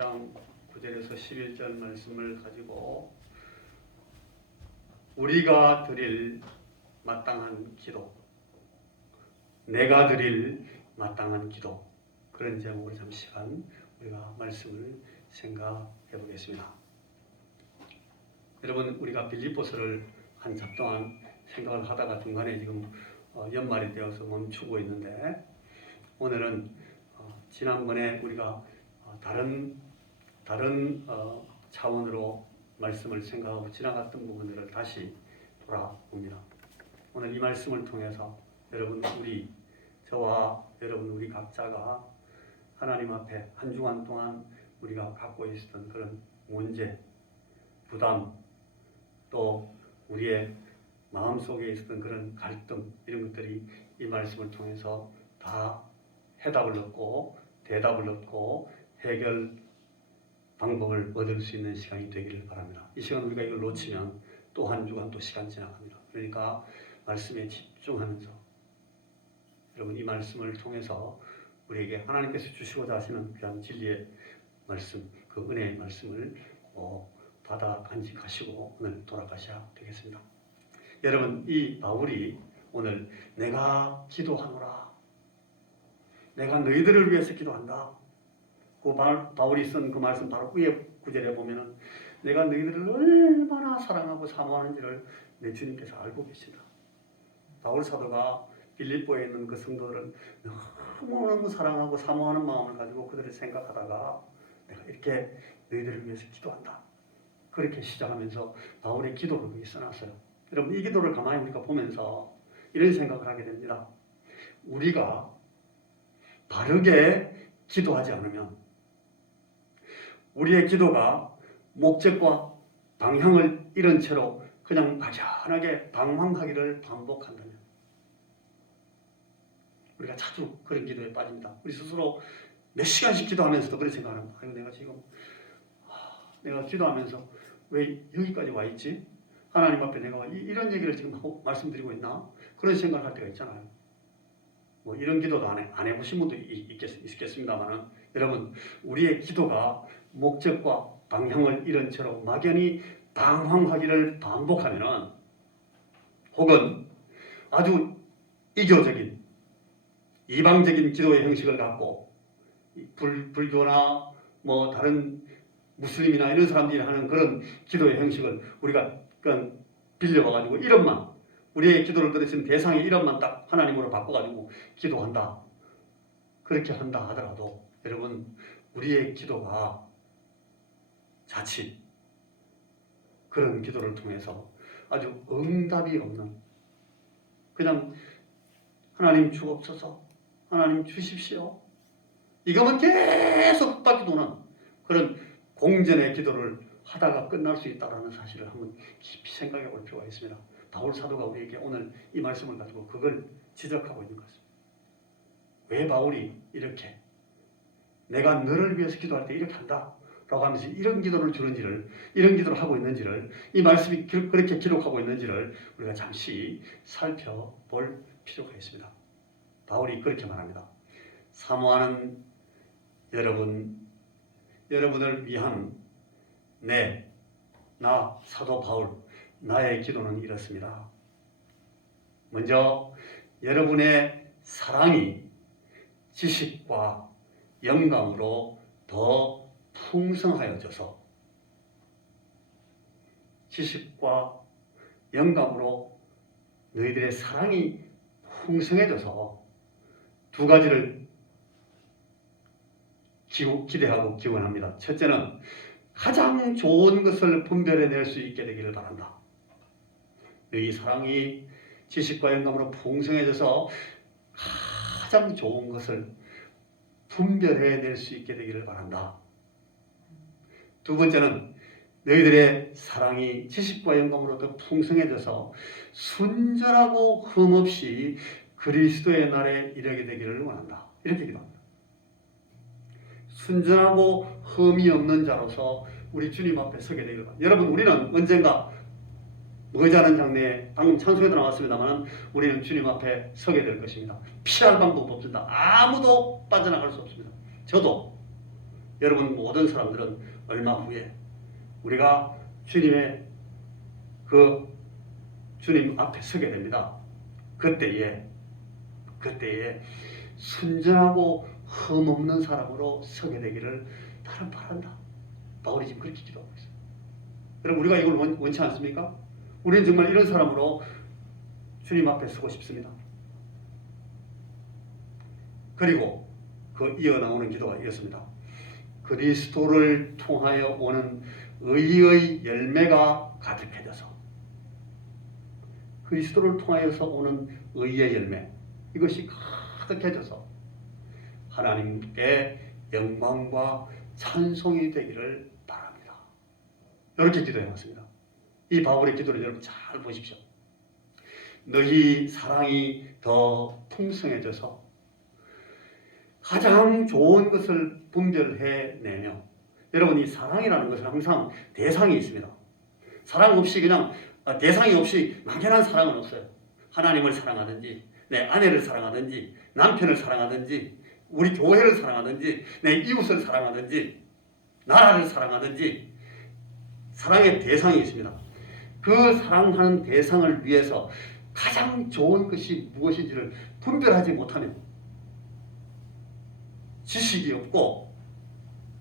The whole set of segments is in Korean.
10장 9절에서 11절 말씀을 가지고 우리가 드릴 마땅한 기도, 내가 드릴 마땅한 기도, 그런 제목으로 잠시간 우리가 말씀을 생각해 보겠습니다. 여러분, 우리가 빌립보서를 한 작 동안 생각을 하다가 중간에 지금 연말이 되어서 멈추고 있는데, 오늘은 지난번에 우리가 다른 차원으로 말씀을 생각하고 지나갔던 부분들을 다시 돌아봅니다. 오늘 이 말씀을 통해서 여러분, 저와 여러분, 우리 각자가 하나님 앞에 한 주간 동안 우리가 갖고 있었던 그런 문제, 부담, 또 우리의 마음속에 있었던 그런 갈등, 이런 것들이 이 말씀을 통해서 다 해답을 얻고 대답을 얻고 해결 방법을 얻을 수 있는 시간이 되기를 바랍니다. 이 시간 우리가 이걸 놓치면 또 한 주간 또 시간 지나갑니다. 그러니까 말씀에 집중하면서 여러분, 이 말씀을 통해서 우리에게 하나님께서 주시고자 하시는 귀한 진리의 말씀, 그 은혜의 말씀을 받아 간직하시고 오늘 돌아가셔야 되겠습니다. 여러분, 이 바울이 오늘 내가 기도하노라, 내가 너희들을 위해서 기도한다, 그 바울이 쓴 그 말씀 바로 위에 구절에 보면은 내가 너희들을 얼마나 사랑하고 사모하는지를 내 주님께서 알고 계신다. 바울 사도가 빌립보에 있는 그 성도들은 너무너무 사랑하고 사모하는 마음을 가지고 그들을 생각하다가 내가 이렇게 너희들을 위해서 기도한다, 그렇게 시작하면서 바울의 기도를 거기 써놨어요. 여러분, 이 기도를 가만히 우리가 보면서 이런 생각을 하게 됩니다. 우리가 바르게 기도하지 않으면, 우리의 기도가 목적과 방향을 잃은 채로 그냥 막연하게 방황하기를 반복한다면, 우리가 자주 그런 기도에 빠집니다. 우리 스스로 몇 시간씩 기도하면서도 그런 생각을 합니다. 내가 지금 내가 기도하면서 왜 여기까지 와 있지? 하나님 앞에 내가 이런 얘기를 지금 말씀드리고 있나? 그런 생각을 할 때가 있잖아요. 뭐 이런 기도도 안 해보신 분도 있겠습니다만, 여러분, 우리의 기도가 목적과 방향을 잃은 채로 막연히 방황하기를 반복하면은, 혹은 아주 이교적인 이방적인 기도의 형식을 갖고 불교나 뭐 다른 무슬림이나 이런 사람들이 하는 그런 기도의 형식을 우리가 빌려와가지고 이름만, 우리의 기도를 들으신 대상의 이름만 딱 하나님으로 바꿔가지고 기도한다, 그렇게 한다 하더라도, 여러분, 우리의 기도가 자칫 그런 기도를 통해서 아주 응답이 없는, 그냥 하나님 주옵소서, 하나님 주십시오, 이것만 계속 윽박이 그런 공전의 기도를 하다가 끝날 수 있다는 사실을 한번 깊이 생각해 볼 필요가 있습니다. 바울 사도가 우리에게 오늘 이 말씀을 가지고 그걸 지적하고 있는 것입니다. 왜 바울이 이렇게 내가 너를 위해서 기도할 때 이렇게 한다 라고 하면서 이런 기도를 주는지를, 이런 기도를 하고 있는지를, 이 말씀이 그렇게 기록하고 있는지를 우리가 잠시 살펴볼 필요가 있습니다. 바울이 그렇게 말합니다. 사모하는 여러분을 위한 나 사도 바울, 나의 기도는 이렇습니다. 먼저 여러분의 사랑이 지식과 영감으로 더 풍성하여져서, 지식과 영감으로 너희들의 사랑이 풍성해져서 두 가지를 기대하고 기원합니다. 첫째는 가장 좋은 것을 분별해낼 수 있게 되기를 바란다. 너희 사랑이 지식과 영감으로 풍성해져서 가장 좋은 것을 분별해낼 수 있게 되기를 바란다. 두 번째는 너희들의 사랑이 지식과 영감으로 더 풍성해져서 순전하고 흠없이 그리스도의 날에 이르게 되기를 원한다. 이렇게 기도합니다. 순전하고 흠이 없는 자로서 우리 주님 앞에 서게 되기를 바랍니다. 여러분, 우리는 언젠가 머지않은 장래에, 방금 찬송에도 나왔습니다만, 우리는 주님 앞에 서게 될 것입니다. 피할 방법 없습니다. 아무도 빠져나갈 수 없습니다. 저도 여러분 모든 사람들은 얼마 후에 우리가 주님의 그 주님 앞에 서게 됩니다. 그때에 순전하고 흠없는 사람으로 서게 되기를 나는 바란다. 바울이 지금 그렇게 기도하고 있어요. 여러분 우리가 이걸 원치 않습니까? 우리는 정말 이런 사람으로 주님 앞에 서고 싶습니다. 그리고 그 이어나오는 기도가 이렇습니다. 그리스도를 통하여 오는 의의 열매가 가득해져서, 그리스도를 통하여서 오는 의의 열매, 이것이 가득해져서 하나님께 영광과 찬송이 되기를 바랍니다. 이렇게 기도해왔습니다. 이 바울의 기도를 여러분 잘 보십시오. 너희 사랑이 더 풍성해져서 가장 좋은 것을 분별해내며, 여러분 이 사랑이라는 것은 항상 대상이 있습니다. 사랑 없이 그냥 대상이 없이 막연한 사랑은 없어요. 하나님을 사랑하든지 내 아내를 사랑하든지 남편을 사랑하든지 우리 교회를 사랑하든지 내 이웃을 사랑하든지 나라를 사랑하든지 사랑의 대상이 있습니다. 그 사랑하는 대상을 위해서 가장 좋은 것이 무엇인지를 분별하지 못하면, 지식이 없고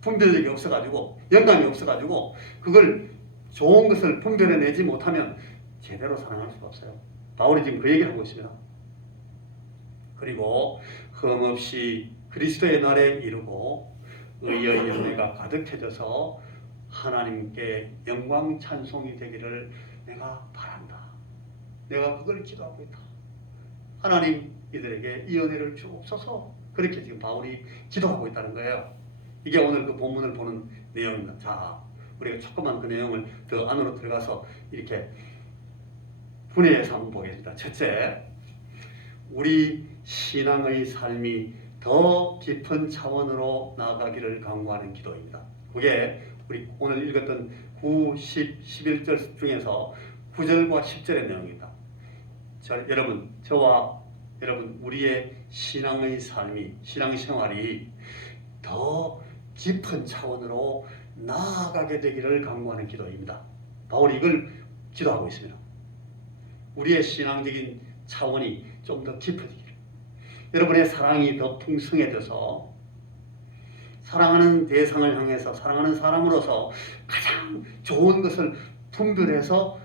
분별력이 없어가지고 영감이 없어가지고 그걸 좋은 것을 분별해내지 못하면 제대로 사랑할 수가 없어요. 바울이 지금 그 얘기를 하고 있습니다. 그리고 흠없이 그리스도의 날에 이르고 의의 열매가 가득해져서 하나님께 영광 찬송이 되기를 내가 바란다. 내가 그걸 기도하고 있다. 하나님 이들에게 이 은혜를 주옵소서. 그렇게 지금 바울이 기도하고 있다는 거예요. 이게 오늘 그 본문을 보는 내용입니다. 자, 우리가 조금만 그 내용을 더 안으로 들어가서 이렇게 분해해서 한번 보겠습니다. 첫째, 우리 신앙의 삶이 더 깊은 차원으로 나아가기를 강구하는 기도입니다. 그게 우리 오늘 읽었던 9, 10, 11절 중에서 9절과 10절의 내용입니다. 여러분, 저와 여러분 우리의 신앙의 삶이, 신앙생활이 더 깊은 차원으로 나아가게 되기를 강구하는 기도입니다. 바울이 이걸 기도하고 있습니다. 우리의 신앙적인 차원이 좀 더 깊어지기를, 여러분의 사랑이 더 풍성해져서 사랑하는 대상을 향해서, 사랑하는 사람으로서 가장 좋은 것을 분별해서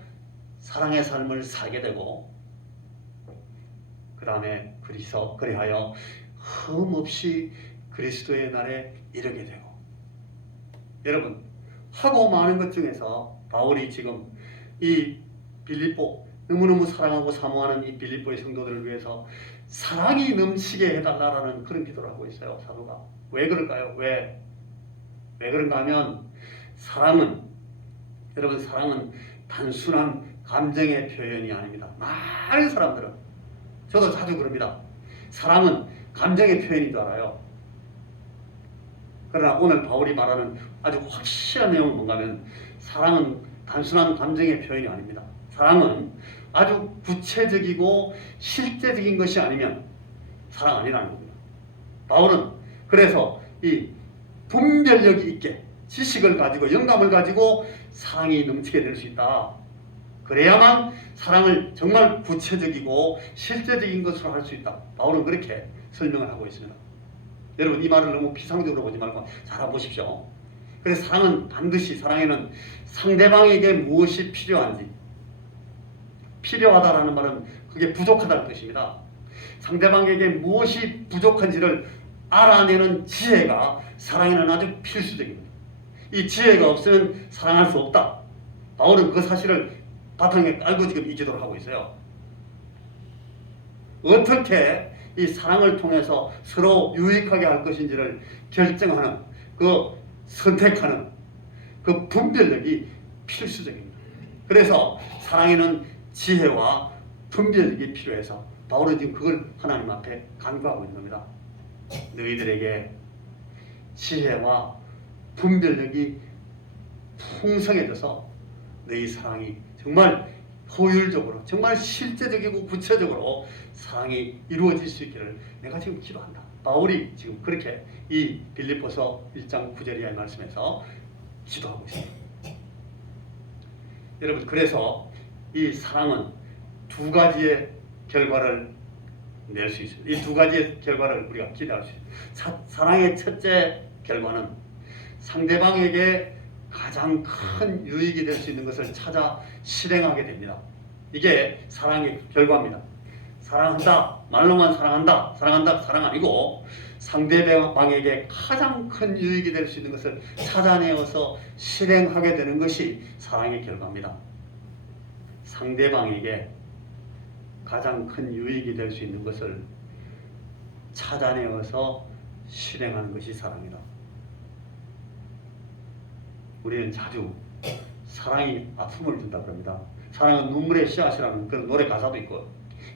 사랑의 삶을 살게 되고, 그 다음에 그리하여 흠없이 그리스도의 날에 이르게 되고, 여러분 하고 많은 것 중에서 바울이 지금 이 빌립보, 너무너무 사랑하고 사모하는 이 빌립보의 성도들을 위해서 사랑이 넘치게 해달라는 그런 기도를 하고 있어요. 사도가. 왜 그럴까요? 왜 그런가 하면 여러분 사랑은 단순한 감정의 표현이 아닙니다. 많은 사람들은, 저도 자주 그럽니다. 사랑은 감정의 표현인 줄 알아요. 그러나 오늘 바울이 말하는 아주 확실한 내용은 뭔가 하면, 사랑은 단순한 감정의 표현이 아닙니다. 사랑은 아주 구체적이고 실제적인 것이 아니면 사랑 아니라는 겁니다. 바울은 그래서 이 분별력이 있게 지식을 가지고 영감을 가지고 사랑이 넘치게 될 수 있다. 그래야만 사랑을 정말 구체적이고 실제적인 것으로 할 수 있다. 바울은 그렇게 설명을 하고 있습니다. 여러분 이 말을 너무 피상적으로 보지 말고 잘 알아보십시오. 그래서 사랑은 반드시, 사랑에는 상대방에게 무엇이 필요한지, 필요하다라는 말은 그게 부족하다는 뜻입니다. 상대방에게 무엇이 부족한지를 알아내는 지혜가 사랑에는 아주 필수적입니다. 이 지혜가 없으면 사랑할 수 없다. 바울은 그 사실을 바탕에 깔고 지금 이 기도를 하고 있어요. 어떻게 이 사랑을 통해서 서로 유익하게 할 것인지를 결정하는, 선택하는 그 분별력이 필수적입니다. 그래서 사랑에는 지혜와 분별력이 필요해서 바울은 지금 그걸 하나님 앞에 간구하고 있는 겁니다. 너희들에게 지혜와 분별력이 풍성해져서 너희 사랑이 정말 효율적으로, 정말 실제적이고 구체적으로 사랑이 이루어질 수 있기를 내가 지금 기도한다. 바울이 지금 그렇게 이 빌립보서 1장 9절 이하의 말씀에서 기도하고 있습니다. 여러분, 그래서 이 사랑은 두 가지의 결과를 낼 수 있습니다. 이 두 가지의 결과를 우리가 기대할 수 있습니다. 사랑의 첫째 결과는 상대방에게 가장 큰 유익이 될 수 있는 것을 찾아 실행하게 됩니다. 이게 사랑의 결과입니다. 사랑한다, 말로만 사랑한다, 사랑 아니고 상대방에게 가장 큰 유익이 될 수 있는 것을 찾아내어서 실행하게 되는 것이 사랑의 결과입니다. 상대방에게 가장 큰 유익이 될 수 있는 것을 찾아내어서 실행하는 것이 사랑이다. 우리는 자주 사랑이 아픔을 준다 그럽니다. 사랑은 눈물의 씨앗이라는 그런 노래 가사도 있고,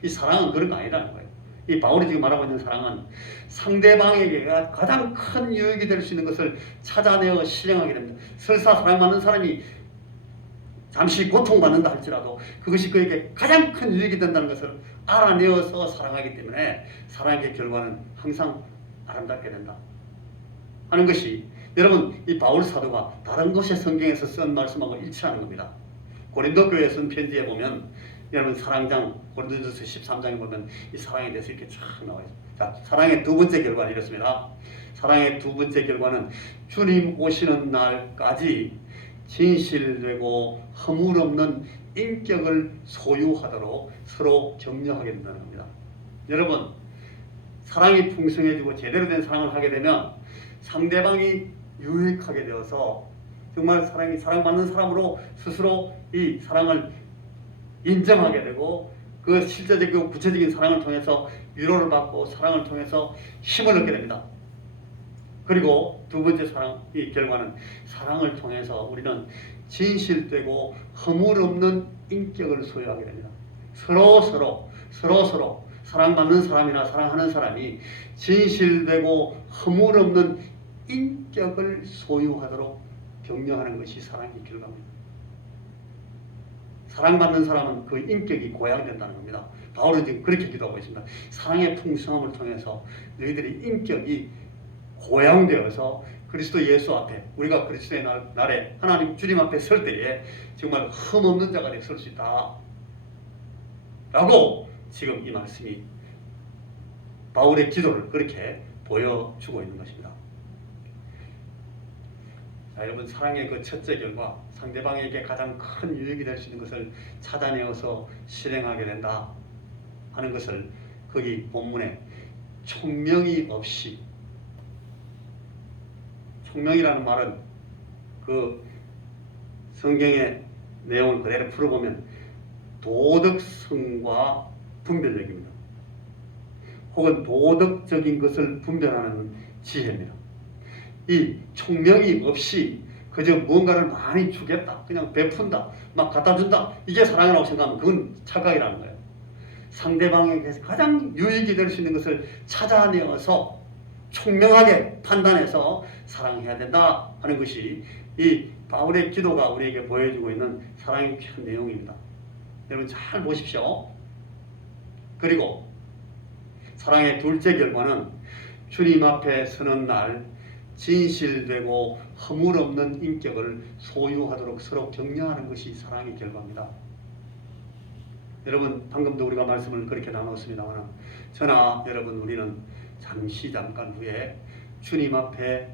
이 사랑은 그런 거 아니라는 거예요. 이 바울이 지금 말하고 있는 사랑은 상대방에게 가장 큰 유익이 될 수 있는 것을 찾아내어 실행하게 됩니다. 설사 사랑받는 사람이 잠시 고통받는다 할지라도 그것이 그에게 가장 큰 유익이 된다는 것을 알아내어서 사랑하기 때문에 사랑의 결과는 항상 아름답게 된다 하는 것이, 여러분, 이 바울 사도가 다른 곳의 성경에서 쓴 말씀하고 일치하는 겁니다. 고린도 교회에 쓴 편지에 보면, 여러분, 사랑장 고린도전서 13장에 보면 이 사랑에 대해서 이렇게 쫙 나와 있습니다. 자, 사랑의 두 번째 결과는 이렇습니다. 사랑의 두 번째 결과는 주님 오시는 날까지 진실되고 허물 없는 인격을 소유하도록 서로 격려하게 된다는 겁니다. 여러분, 사랑이 풍성해지고 제대로 된 사랑을 하게 되면 상대방이 유익하게 되어서 정말 사랑받는 사람으로 스스로 이 사랑을 인정하게 되고, 그 실제적이고 구체적인 사랑을 통해서 위로를 받고 사랑을 통해서 힘을 얻게 됩니다. 그리고 두 번째 이 결과는 사랑을 통해서 우리는 진실되고 허물 없는 인격을 소유하게 됩니다. 서로 사랑받는 사람이나 사랑하는 사람이 진실되고 허물 없는 인격을 소유하도록 격려하는 것이 사랑의 결과입니다. 사랑받는 사람은 그 인격이 고양된다는 겁니다. 바울은 지금 그렇게 기도하고 있습니다. 사랑의 풍성함을 통해서 너희들의 인격이 고양되어서 그리스도 예수 앞에, 우리가 그리스도의 날에 하나님 주님 앞에 설 때에 정말 흠없는 자가 되어 설 수 있다 라고 지금 이 말씀이 바울의 기도를 그렇게 보여주고 있는 것입니다. 자, 여러분, 사랑의 그 첫째 결과, 상대방에게 가장 큰 유익이 될 수 있는 것을 찾아내어서 실행하게 된다 하는 것을 거기 본문에 총명이 없이, 총명이라는 말은 그 성경의 내용을 그대로 풀어보면 도덕성과 분별력입니다. 혹은 도덕적인 것을 분별하는 지혜입니다. 이 총명이 없이 그저 무언가를 많이 주겠다, 그냥 베푼다, 막 갖다 준다, 이게 사랑이라고 생각하면 그건 착각이라는 거예요. 상대방에게 가장 유익이 될 수 있는 것을 찾아내어서 총명하게 판단해서 사랑해야 된다 하는 것이 이 바울의 기도가 우리에게 보여주고 있는 사랑의 큰 내용입니다. 여러분, 잘 보십시오. 그리고 사랑의 둘째 결과는 주님 앞에 서는 날 진실되고 허물 없는 인격을 소유하도록 서로 격려하는 것이 사랑의 결과입니다. 여러분, 방금도 우리가 말씀을 그렇게 나눴습니다만, 저나 여러분, 우리는 잠깐 후에 주님 앞에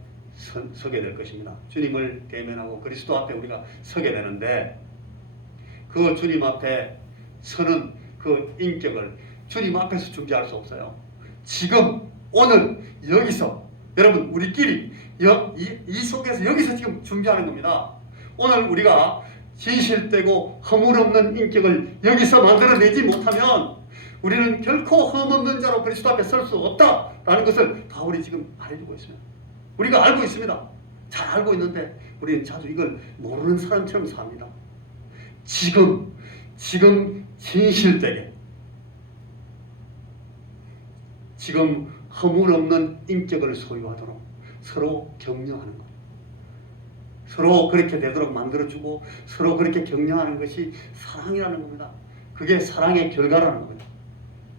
서게 될 것입니다. 주님을 대면하고 그리스도 앞에 우리가 서게 되는데, 그 주님 앞에 서는 그 인격을 주님 앞에서 준비할 수 없어요. 지금 오늘 여기서 여러분, 우리끼리 이 속에서 여기서 지금 준비하는 겁니다. 오늘 우리가 진실되고 허물 없는 인격을 여기서 만들어내지 못하면 우리는 결코 흠없는 자로 그리스도 앞에 설 수 없다라는 것을 바울이 지금 말해주고 있습니다. 우리가 알고 있습니다. 잘 알고 있는데 우리는 자주 이걸 모르는 사람처럼 삽니다. 지금 진실되게, 지금 허물 없는 인격을 소유하도록 서로 격려하는 것, 서로 그렇게 되도록 만들어주고 서로 그렇게 격려하는 것이 사랑이라는 겁니다. 그게 사랑의 결과라는 겁니다.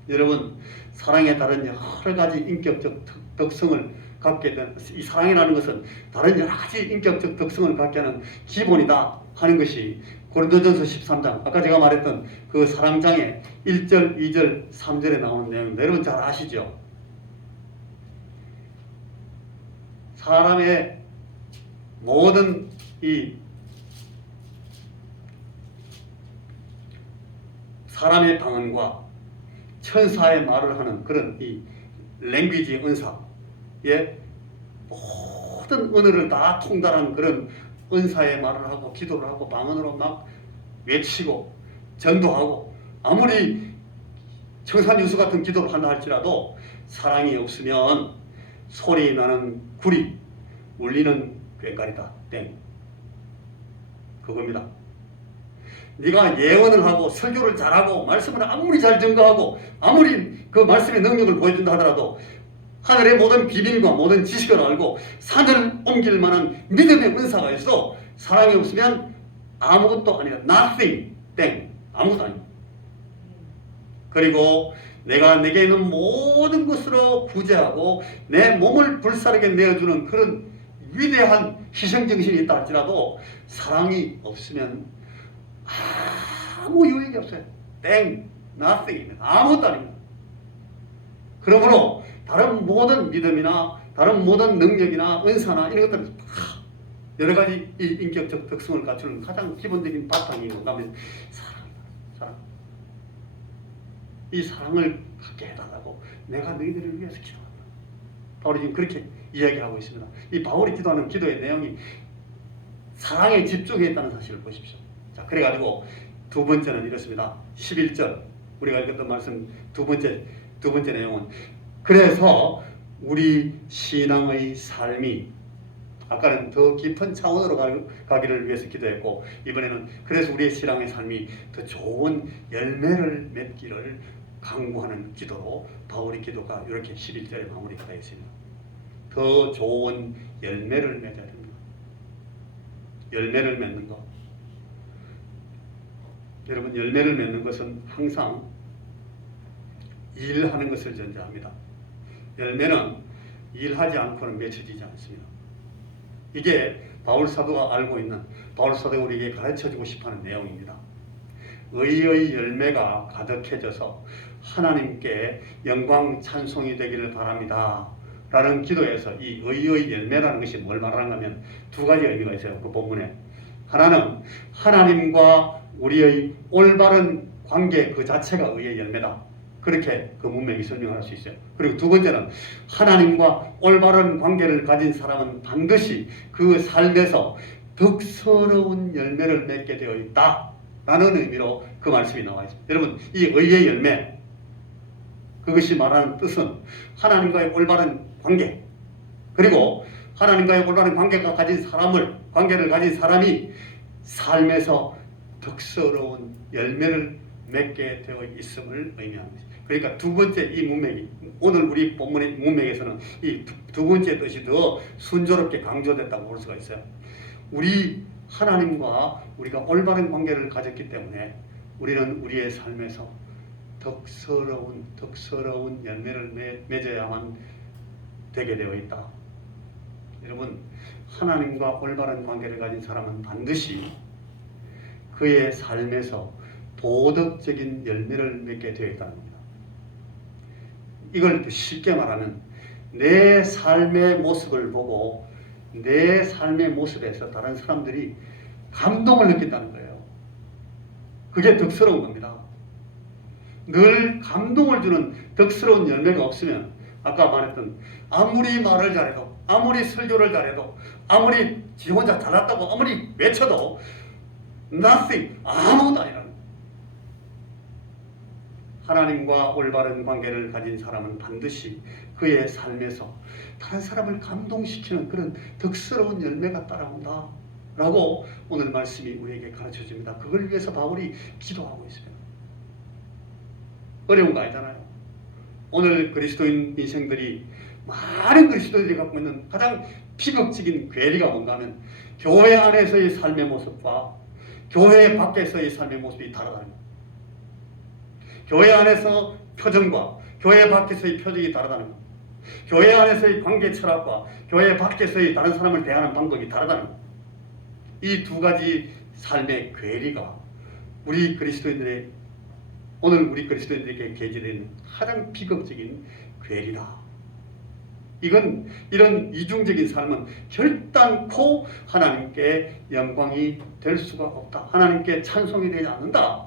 여러분, 사랑에 다른 여러 가지 인격적 특성을 갖게 된, 이 사랑이라는 것은 다른 여러 가지 인격적 특성을 갖게 하는 기본이다 하는 것이 고린도전서 13장, 아까 제가 말했던 그 사랑장의 1절, 2절, 3절에 나오는 내용입니다. 여러분 잘 아시죠? 사람의 모든 이 사람의 방언과 천사의 말을 하는 그런 이 랭귀지 은사의 모든 언어를 다 통달하는 그런 은사의 말을 하고 기도를 하고 방언으로 막 외치고 전도하고 아무리 청산유수 같은 기도를 한다 할지라도 사랑이 없으면 소리 나는 구리 울리는 꽹과리다 땡 그겁니다. 네가 예언을 하고 설교를 잘하고 말씀을 아무리 잘 증거하고 아무리 그 말씀의 능력을 보여준다 하더라도 하늘의 모든 비밀과 모든 지식을 알고 산을 옮길 만한 믿음의 은사가 있어도 사랑이 없으면 아무것도 아니라 nothing, 땡, 아무것도 아닙니다. 그리고 내가 내게 있는 모든 것으로 구제하고 내 몸을 불사르게 내어주는 그런 위대한 희생정신이 있다 할지라도 사랑이 없으면 아무 유익이 없어요. 땡, nothing입니다. 아무것도 아닙니다. 그러므로 다른 모든 믿음이나 다른 모든 능력이나 은사나 이런 것들은 여러 가지 이 인격적 특성을 갖추는 가장 기본적인 바탕이 뭔가면 사랑이다. 사랑. 이 사랑을 갖게 해달라고 내가 너희들을 위해서 기도한다. 바울이 지금 그렇게 이야기하고 있습니다. 이 바울이 기도하는 기도의 내용이 사랑에 집중해 있다는 사실을 보십시오. 자, 그래가지고 두 번째는 이렇습니다. 11절 우리가 읽었던 말씀 두 번째 내용은 그래서 우리 신앙의 삶이 아까는 더 깊은 차원으로 가기를 위해서 기도했고 이번에는 그래서 우리의 신앙의 삶이 더 좋은 열매를 맺기를 강구하는 기도로 바울의 기도가 이렇게 11절에 마무리가 되어 있습니다. 더 좋은 열매를 맺어야 됩니다. 열매를 맺는 것. 여러분 열매를 맺는 것은 항상 일하는 것을 전제합니다. 열매는 일하지 않고는 맺혀지지 않습니다. 이게 바울 사도가 알고 있는 바울 사도가 우리에게 가르쳐주고 싶어하는 내용입니다. 의의 열매가 가득해져서 하나님께 영광 찬송이 되기를 바랍니다. 라는 기도에서 이 의의 열매라는 것이 뭘 말하는가 하면 두 가지 의미가 있어요. 그 본문에. 하나는 하나님과 우리의 올바른 관계 그 자체가 의의 열매다. 그렇게 그 문맥이 설명할 수 있어요. 그리고 두 번째는 하나님과 올바른 관계를 가진 사람은 반드시 그 삶에서 덕스러운 열매를 맺게 되어 있다 라는 의미로 그 말씀이 나와 있습니다. 여러분 이 의의 열매 그것이 말하는 뜻은 하나님과의 올바른 관계 그리고 하나님과의 올바른 관계를 가진 사람이 삶에서 덕스러운 열매를 맺게 되어 있음을 의미합니다. 그러니까 두 번째 이 문맥이 오늘 우리 본문의 문맥에서는 이 두 번째 뜻이 더 순조롭게 강조됐다고 볼 수가 있어요. 우리 하나님과 우리가 올바른 관계를 가졌기 때문에 우리는 우리의 삶에서 덕스러운 열매를 맺어야만 되게 되어 있다. 여러분 하나님과 올바른 관계를 가진 사람은 반드시 그의 삶에서 도덕적인 열매를 맺게 되어 있다는 겁니다. 이걸 쉽게 말하면 내 삶의 모습을 보고 내 삶의 모습에서 다른 사람들이 감동을 느낀다는 거예요. 그게 덕스러운 겁니다. 늘 감동을 주는 덕스러운 열매가 없으면 아까 말했던 아무리 말을 잘해도 아무리 설교를 잘해도 아무리 지 혼자 잘났다고 아무리 외쳐도 nothing 아무것도 아니라는 거예요. 하나님과 올바른 관계를 가진 사람은 반드시 그의 삶에서 다른 사람을 감동시키는 그런 덕스러운 열매가 따라온다 라고 오늘 말씀이 우리에게 가르쳐줍니다. 그걸 위해서 바울이 기도하고 있습니다. 어려운 거 아니잖아요. 오늘 그리스도인 인생들이 많은 그리스도인들이 갖고 있는 가장 비극적인 괴리가 뭔가 하면 교회 안에서의 삶의 모습과 교회 밖에서의 삶의 모습이 다르다는 거예요. 교회 안에서 표정과 교회 밖에서의 표정이 다르다는 것. 교회 안에서의 관계 철학과 교회 밖에서의 다른 사람을 대하는 방법이 다르다는 것. 이 두 가지 삶의 괴리가 오늘 우리 그리스도인들에게 계시된 가장 비극적인 괴리다. 이런 이중적인 삶은 결단코 하나님께 영광이 될 수가 없다. 하나님께 찬송이 되지 않는다.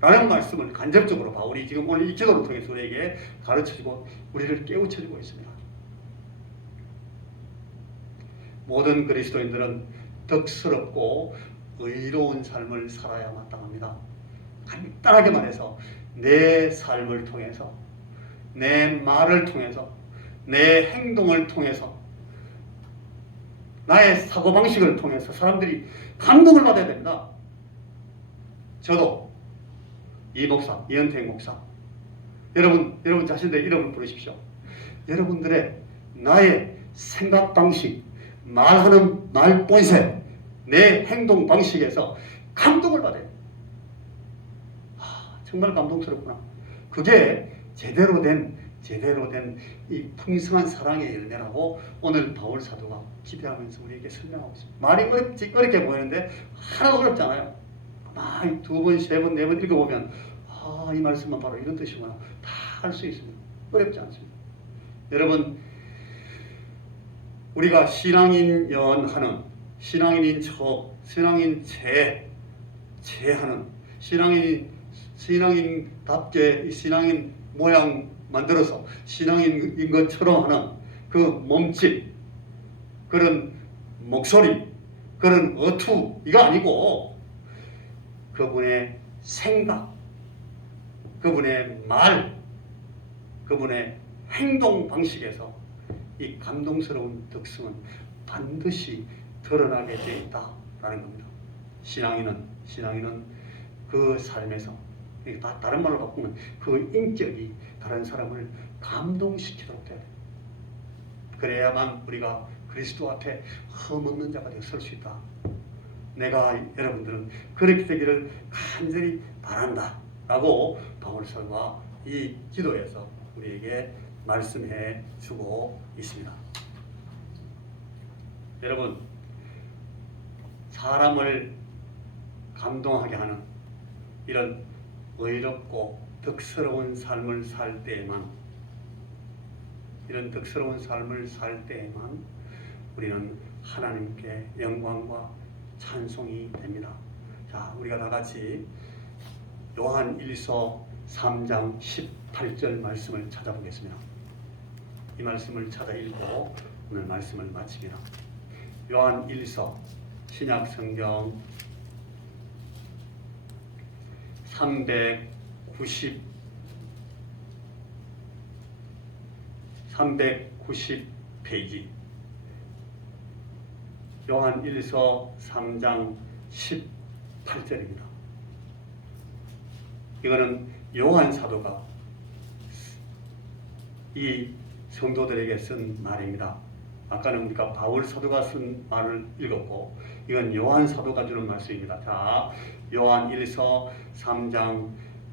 라는 말씀을 간접적으로 바울이 지금 오늘 이 기도를 통해서 우리에게 가르쳐주고 우리를 깨우쳐주고 있습니다. 모든 그리스도인들은 덕스럽고 의로운 삶을 살아야 마땅합니다. 간단하게 말해서 내 삶을 통해서, 내 말을 통해서, 내 행동을 통해서, 나의 사고방식을 통해서 사람들이 감동을 받아야 됩니다. 저도 이 목사, 이현택 목사, 여러분 자신들의 이름을 부르십시오. 여러분들의 나의 생각 방식, 말하는 말 본색, 내 행동 방식에서 감동을 받아요. 정말 감동스럽구나. 그게 제대로 된 이 풍성한 사랑의 열매라고 오늘 바울 사도가 기대하면서 우리에게 설명하고 있습니다. 말이 어렵게 보이는데 하나도 어렵지 않아요. 막 두 번, 세 번, 네 번 읽어보면 이 말씀은 바로 이런 뜻이구나. 다 할 수 있습니다. 어렵지 않습니다. 여러분, 우리가 신앙인 연하는, 신앙인인 척, 신앙인 제하는, 신앙인답게 신앙인 모양 만들어서 신앙인인 것처럼 하는 그 몸짓, 그런 목소리, 그런 어투, 이거 아니고 그분의 생각, 그분의 말, 그분의 행동 방식에서 이 감동스러운 덕성은 반드시 드러나게 되어 있다라는 겁니다. 신앙인은 그 삶에서, 다른 말로 바꾸면 그 인격이 다른 사람을 감동시키도록 돼야 돼요. 그래야만 우리가 그리스도 앞에 흠없는 자가 되어 설 수 있다. 여러분들은 그렇게 되기를 간절히 바란다 라고 바울 사도가 이 기도에서 우리에게 말씀해 주고 있습니다. 여러분, 사람을 감동하게 하는 이런 의롭고 덕스러운 삶을 살 때에만, 우리는 하나님께 영광과 찬송이 됩니다. 자, 우리가 다 같이 요한 1서 3장 18절 말씀을 찾아보겠습니다. 이 말씀을 찾아 읽고 오늘 말씀을 마칩니다. 요한 1서 신약 성경 390 페이지, 요한 1서 3장 18절입니다. 이거는 요한 사도가 이 성도들에게 쓴 말입니다. 아까는 우리가 바울 사도가 쓴 말을 읽었고, 이건 요한 사도가 주는 말씀입니다. 자, 요한 1서 3장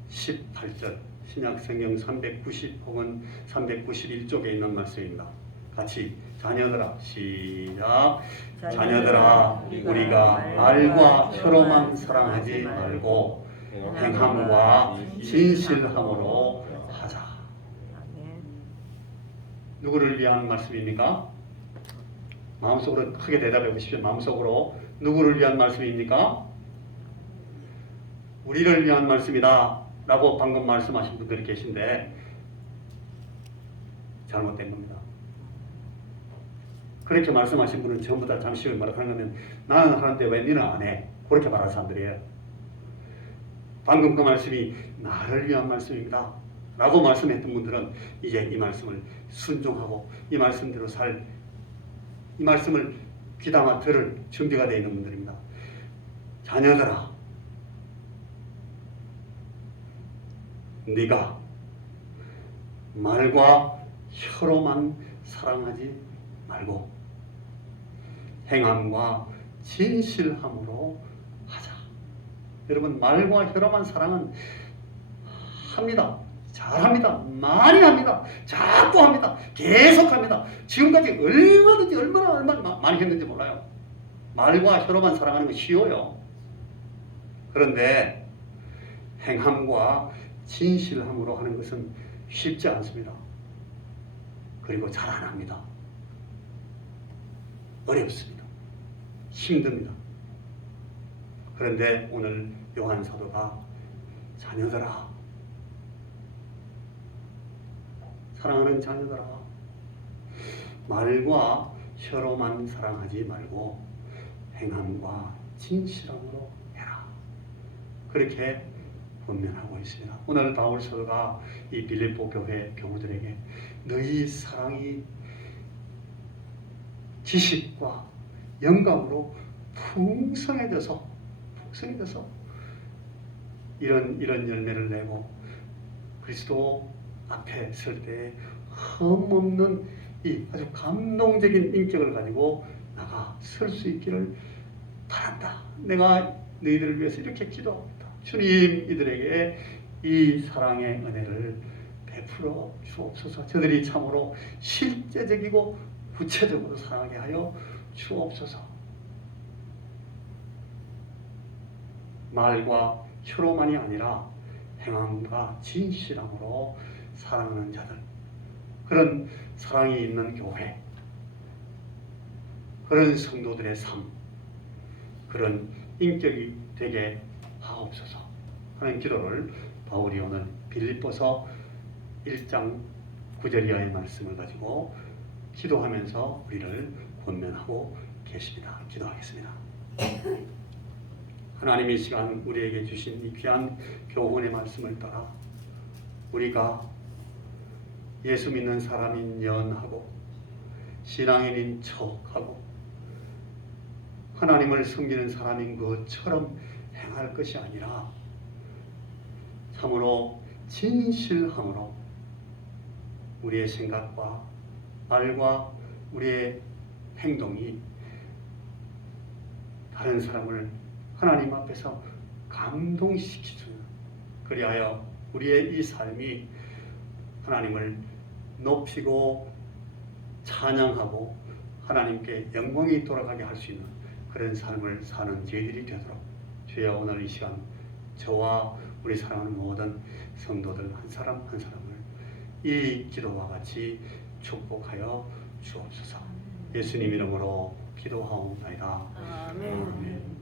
18절, 신약 성경 390 혹은 391쪽에 있는 말씀입니다. 같이 자녀들아, 시작. 자녀들아, 우리가 말과 혀로만 사랑하지 말고 행함과 진실함으로 하자. 누구를 위한 말씀입니까? 마음속으로 크게 대답해 보십시오. 마음속으로 누구를 위한 말씀입니까? 우리를 위한 말씀이다 라고 방금 말씀하신 분들이 계신데 잘못된 겁니다. 그렇게 말씀하신 분은 전부 다 잠시 후에 뭐라고 하는 거면 나는 하는데 왜 너는 안 해? 그렇게 말하는 사람들이에요. 방금 그 말씀이 나를 위한 말씀입니다 라고 말씀했던 분들은 이제 이 말씀을 순종하고 이 말씀대로 이 말씀을 귀담아 들을 준비가 되어 있는 분들입니다. 자녀들아, 네가 말과 혀로만 사랑하지 말고 행함과 진실함으로 하자. 여러분, 말과 혀로만 사랑은 합니다. 잘합니다. 많이 합니다. 자꾸 합니다. 계속 합니다. 지금까지 얼마나 많이 했는지 몰라요. 말과 혀로만 사랑하는 건 쉬워요. 그런데 행함과 진실함으로 하는 것은 쉽지 않습니다. 그리고 잘 안 합니다. 어렵습니다. 힘듭니다. 그런데 오늘 요한 사도가 자녀들아, 사랑하는 자녀들아, 말과 혀로만 사랑하지 말고 행함과 진실함으로 해라. 그렇게 권면하고 있습니다. 오늘 바울 사도가 이 빌립보 교회 교우들에게 너희 사랑이 지식과 영감으로 풍성해져서 이런 열매를 내고 그리스도 앞에 설 때 흠없는 이 아주 감동적인 인격을 가지고 나가 설 수 있기를 바란다. 내가 너희들을 위해서 이렇게 기도합니다. 주님, 이들에게 이 사랑의 은혜를 베풀어 주옵소서. 저들이 참으로 실제적이고 구체적으로 사랑하게 하여 주옵소서. 말과 혀로만이 아니라 행함과 진실함으로 사랑하는 자들, 그런 사랑이 있는 교회, 그런 성도들의 삶, 그런 인격이 되게 하옵소서 하는 기도를 바울이 오늘 빌립보서 1장 9절 이하의 말씀을 가지고 기도하면서 우리를 권면하고 계십니다. 기도하겠습니다. 하나님, 이 시간 우리에게 주신 이 귀한 교훈의 말씀을 따라 우리가 예수 믿는 사람인 연하고 신앙인인 척하고 하나님을 섬기는 사람인 것처럼 행할 것이 아니라 참으로 진실함으로 우리의 생각과 말과 우리의 행동이 다른 사람을 하나님 앞에서 감동시키주는, 그리하여 우리의 이 삶이 하나님을 높이고 찬양하고 하나님께 영광이 돌아가게 할 수 있는 그런 삶을 사는 저희들이 되도록 주여 오늘 이 시간 저와 우리 사랑하는 모든 성도들 한 사람 한 사람을 이 기도와 같이 축복하여 주옵소서. 예수님 이름으로 기도하옵나이다. 아멘. 아멘.